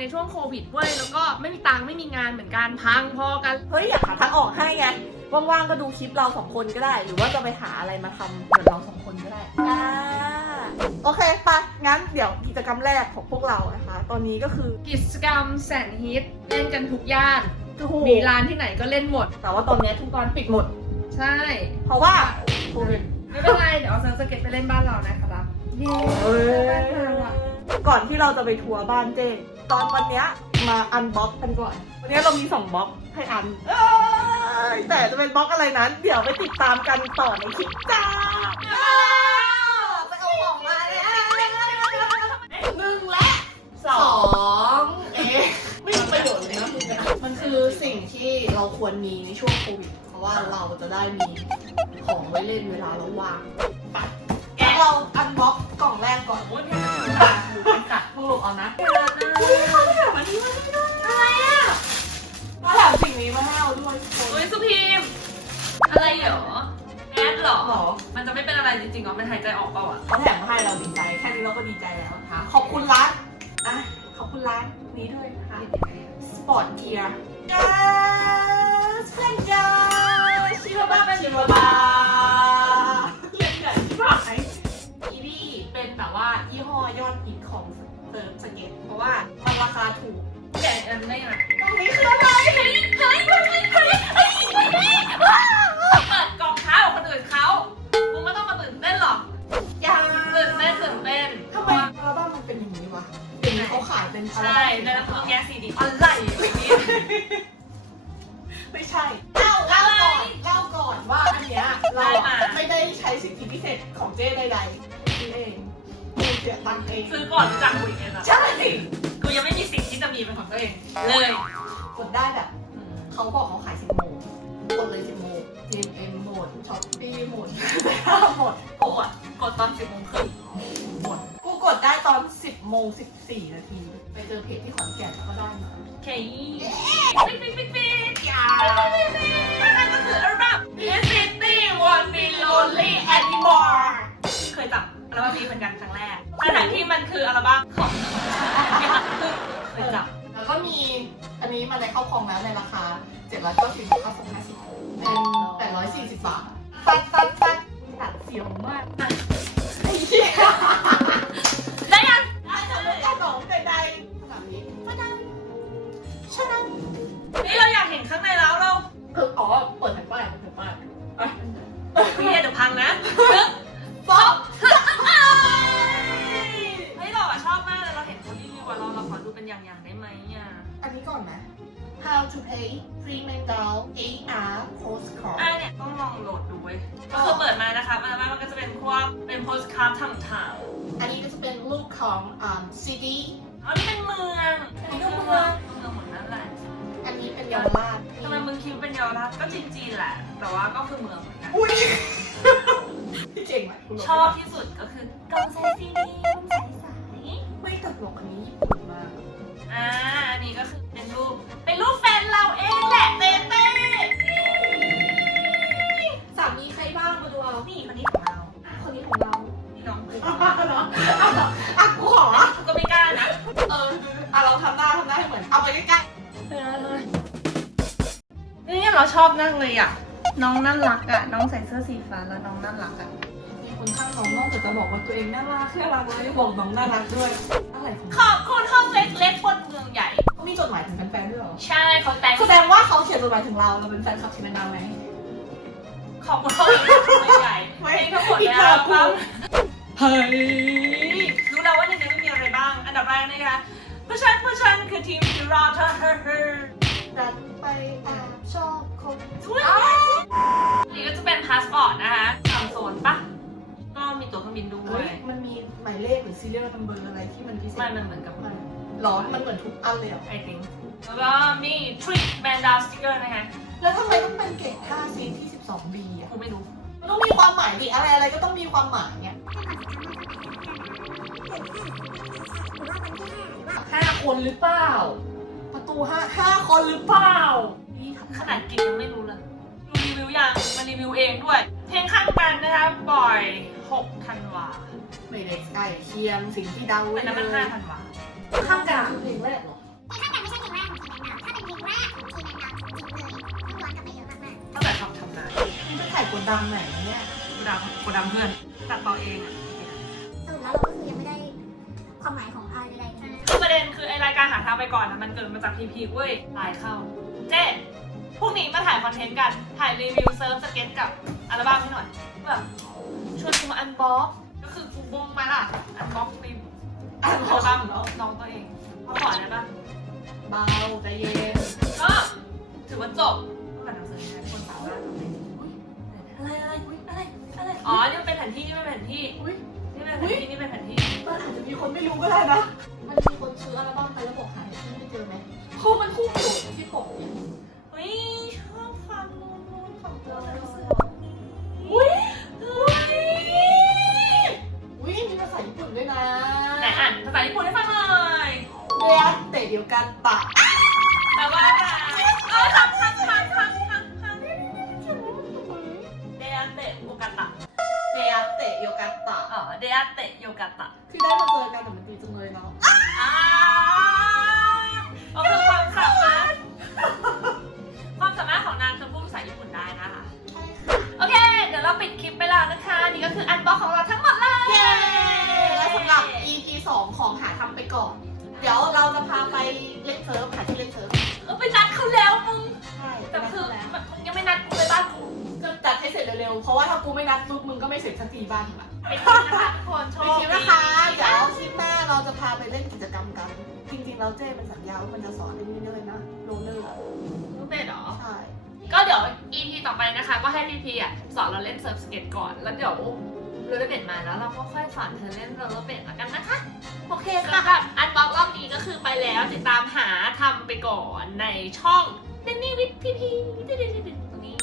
วิดเว้ยแล้วก็ไม่มีตังค์ไม่มีงานเหมือนกันพังพอกัน เฮ้ยอยากหาทางออกให้ไงว่างๆก็ดูคลิปเราสองคนก็ได้ หรือว่าจะไปหาอะไรมาทำเหมือนเราสองคนก็ได้อ่าโอเคไปะงั้นเดี๋ยวกิจกรรมแรกของพวกเรานะคะ ตอนนี้ก็คือ กิจกรรมแสนฮิตเล่นกันทุกย่าน ถูมีร้านที่ไหนก็เล่นหมด แต่ว่าตอนนี้ทุกร้านปิดหมด ใช่ เพราะว่าโควิดไม่เป็นไร เดี๋ยวเอาเซิร์ฟสเก็ตไปเล่นบ้านเรานะครับ เย้บ้านเราอะ ก่อนที่เราจะไปทัวร์บ้านเจ้ ตอนวันเนี้ยมาอันบ็อกกันก่อน วันนี้เรามีสองบ็อกให้อันเอ้ยแต่จะเป็นบ็อกอะไรนั้น เดี๋ยวไปติดตามกันต่อในคลิปจ้าไปเอาของมาแล้วหนึ่งและสองเอ๊ะไม่มีประโยชน์เลยนะมึงอะมันคือสิ่งที่เราควรมีในช่วงโควิดเพราะว่าเราจะได้มีของไว้เล่นเวลาเราว่าง อมันหายใจออกเปล่าอะเขาแถมมาให้เราดีใจ แค่นี้เราก็ดีใจแล้วนะคะขอบคุณร้านอะขอบคุณร้านนี้ด้วยนะคะสปอร์ตเกียร์จ้าสเปนจ้าชิบะบ้าชิบะบ้า เขาขายเป็นอัลใช่บั้มในแล้วมึงแย่ซีดีอะไรเนี่ยไม่ใช่เล่าเล่าก่อนเล่าก่อนว่าอันเนี้ยเราอะไม่ได้ใช้สิทธิพิเศษของเจ้ใดๆนี่เองกูเสียตังค์เองซื้อก่อนรู้จักกูอีกไงล่ะใช่กูยังไม่มีสิ่งที่จะมีเป็นของตัวเองเลยกดได้แบบเขาบอกเขาขายสิบโมงกดเลยสิบโมง GMM โหมดช้อปปี้โหมดหมดกูอะกดตอนสิบโมงครึ่ง 10โมง14 นาที ไปเจอเพจที่ขอนแก่นแล้วก็ได้มาโอเคปิ๊กปิ๊กปิ๊กปิ๊กอย่านั่นก็คืออัลบั้ม This City Won't Be Lonely Anymore เคยจับอัลบั้มนี้เหมือนกันครั้งแรกทั้งที่มันคืออัลบั้มของเคยจับ แล้วก็มีอันนี้มาในเข้าคลองแล้วในราคา790ค่าส่ง50เป็น840 บาทตัดตัดตัดตัดเสียวมากไอ้เหี้ย นี่เราอยากเห็นข้างในแล้วเราเอออ๋อเปิดแผ่นป้ายเปิดแผ่นป้ายไปพี่เดี๋ยวพังนะป๊อปเฮ้ยเราอะชอบมากเลยเราเห็นคนรีวิวอะเราเราขอดูเป็นอย่างๆได้ไหมอะอันนี้ก่อนไหม How to pay free man down AR postcard อะเนี่ยต้องลองโหลดดูเว้ยก็คือเปิดมานะคะมันมันก็จะเป็นพวกเป็นโพสการ์ดทำถามอันนี้ก็จะเป็นรูปของอ่า CD อ๋อนี่เป็นเมืองอันนี้ก็เมือง วราชทำไมมึงคิดว่าเป็นเยาวราชก็จริงๆแหละ แต่ว่าก็คือเมืองเหมือนกัน อุ้ยพี่เจ๋งไหมคุณลชอบที่สุดก็คือกองใส่ซีดีใส่ใสไม่ตกลงอันนี้ญี่ปุ่นมาก อ่า เราชอบนั่งเลยอะ น้องน่ารักอะ น้องใส่เสื้อสีฟ้าแล้วน้องน่ารักอะๆมีคนข้างน้องนอกจากจะบอกว่าตัวเองน่ารักแค่รักเลยบอกน้องน่ารักด้วยอะไรของขอบคุณห้องเล็กๆบนเมืองใหญ่เขามีจดหมายถึงแฟนๆด้วยเหรอ ใช่เขาแต่งแสดงว่าเขาเขียนจดหมายถึงเราเราเป็นแฟนคลับชินนาไหมขอบคุณห้องเล็กๆบนเมืองใหญ่เพลงทั้งหมดเนี่ยอัลบั้มเฮ้ยรู้แล้วว่าในนี้ไม่มีอะไรบ้าง อันดับแรกนะคะผู้ชันผู้ชันคือทีมที่รอเธอเฮ้อเฮ้อดันไปแอบชอบค นทุยนี่ก็จะเป็นพาสปอร์ตนะคะสามโซนปะก็มีตั๋วเครื่องบินด้วเฮ้ยย มันมีหมายเลขหรือ serial number อะไรที่มันพิเศษไม่มันเหมือนกับมันร้อนมันเหมือนทุกอันเลยเหรอไอติงแล้วก็มีทริปแบนดาวสติกเกอร์นะคะแล้วทำไมต้องเป็นเกรด5ซีที่ 12B อะกูไม่รู้ มันต้องมีความหมายดิอะไรอะไรก็ต้องมีความหมายเนี่ยห้าคนหรือเปล่า ประตูห้าห้าคนหรือเปล่านี่ ขนาดกินยังไม่รู้เลยดูรีวิวยังมารีวิวเองด้วย เพลงข้างกันนะคะบ่อย 6 ธันวาไม่ได้ใกล้เคียงสิ่งที่เดาไว้เป็นน้ำมันเลห้ายธันวาข้ามกันคือเพลงแรกดังเหรอตั้งแต่ทำทำนายนี่เป็นถ่ายกดดังไหนเนี่ยกูดดังดำเพื่อนตัดต่อเองอะคือประเด็นคือไอรายการหาทางไปก่อนนะมันเกิดมาจากพีพีเว้ยลายเข้า เจ๊ พรุ่งนี้มาถ่ายคอนเทนต์กัน ถ่ายรีวิวเซิร์ฟสเก็ตกับอัลบั้มให้หน่อยแบบชวนกูมาอันบ็อกก็คือกูบงมาล่ะ อันบ็อกรีวิวอัลบั้มน้องตัวเองเอาก่อนได้ปะเบาใจเย็นก็ถือว่าจบก็เป็นหนังสือนะคนสามารถทำได้อะไรอะไรอุ๊ยอะไรอะไรอ๋อนี่มันเป็นแผนที่นี่มันเป็นแผนที่อุ้ยนี่เป็นแผนที่นี่เป็นแผนที่มันอาจจะมีคนไม่รู้ก็ได้นะมันมีคนซื้ออัลบั้มไปแล้วบอกหาที่ไม่เจอไหมคู่มันคู่อยู่ที่ปกเนี่ย เฮ้ยชอบความมูนมูนของตัวหนังสืออุ้ยเฮ้ยอุ้ยมีภาษาญี่ปุ่นด้วยนะไหนอ่านภาษาญี่ปุ่นให้ฟังหน่อยเรียนเตะเดียวกันปะแปลว่าอะไรเออทำทำทำทำทำทำเดอาเตะโอกาตะเรียนเตะเดียวกันปะเออเดอาเตะโยกาตะคือได้มาเจอกันแต่มัน ไม่นัดปุ๊บมึงก็ไม่เสร็จสักทีบ้านมึงอะไปคิดนะคะทุกคนโชไปคคิดีดนะคะเดี๋ยวคลิปหน้าเราจะพาไปเล่นกิจกรรมกัน จริงๆ เราเจ้มันสัญญาว่ามันจะสอนไอ้นี่ด้วยนะโรลเลอร์อะรู้เป็นเหรอ ใช่ ก็เดี๋ยว EP ต่อไปนะคะ ก็ให้พี่พีอะสอนเราเล่นเซิร์ฟสเก็ตก่อน แล้วเดี๋ยวโรลเลอร์เบดมาแล้วเราก็ค่อยสอนเธอเล่นโรลเลอร์เบดแล้วกันนะคะโอเคค่ะสำหรับอันบ็อกรอบนี้ก็คือไปแล้วติดตามหาทำไปก่อนในช่องเนนี่วิทพีพีตรงนี้ตอนนี้